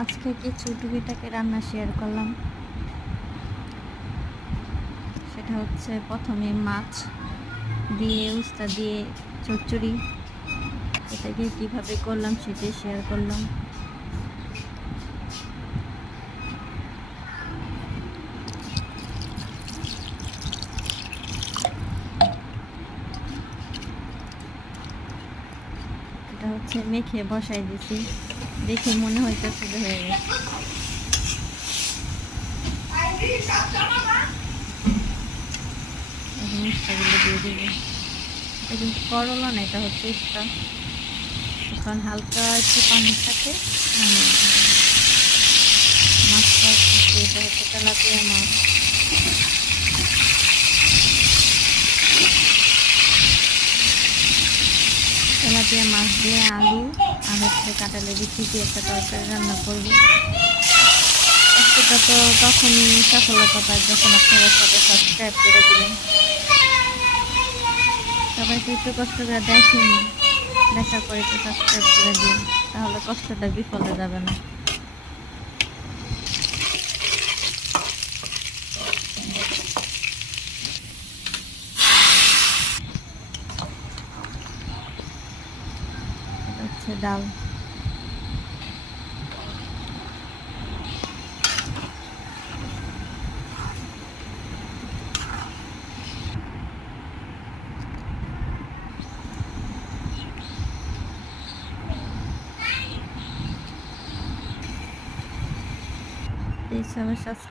আজকে কিছু টুকিটাকি রান্না শেয়ার করলাম। সেটা হচ্ছে প্রথমে মাছ দিয়ে উস্তা দিয়ে চচ্চড়ি, এটাকে কিভাবে করলাম সেটাই শেয়ার করলাম। এটা হচ্ছে মেখে বসাই দিছি, দেখে মনে হইতেছে যে হয়ে গেছে। উস্তাগুলো দিয়ে দিব। এটা কিন্তু করলা না, এটা হচ্ছে উস্তা। এখন হালকা একটু পানির সাথে মাছটা হচ্ছে, এটা হচ্ছে তেলাপিয়া মাছ। তেলাপিয়া মাছ দিয়ে আলু আর হচ্ছে কাঁঠালের বিচি দিয়ে একটা তরকারি রান্না করব। কষ্টটা তো তখনই সফলতা পায় যখন আপনারা সবাই সাবস্ক্রাইব করে দিবেন। সবাই তো একটু কষ্ট করে দেখেন, দেখার পরে একটু সাবস্ক্রাইব করে দিন, তাহলে কষ্টটা বিফলে যাবে না। এটা হচ্ছে ডাল। এই সবাই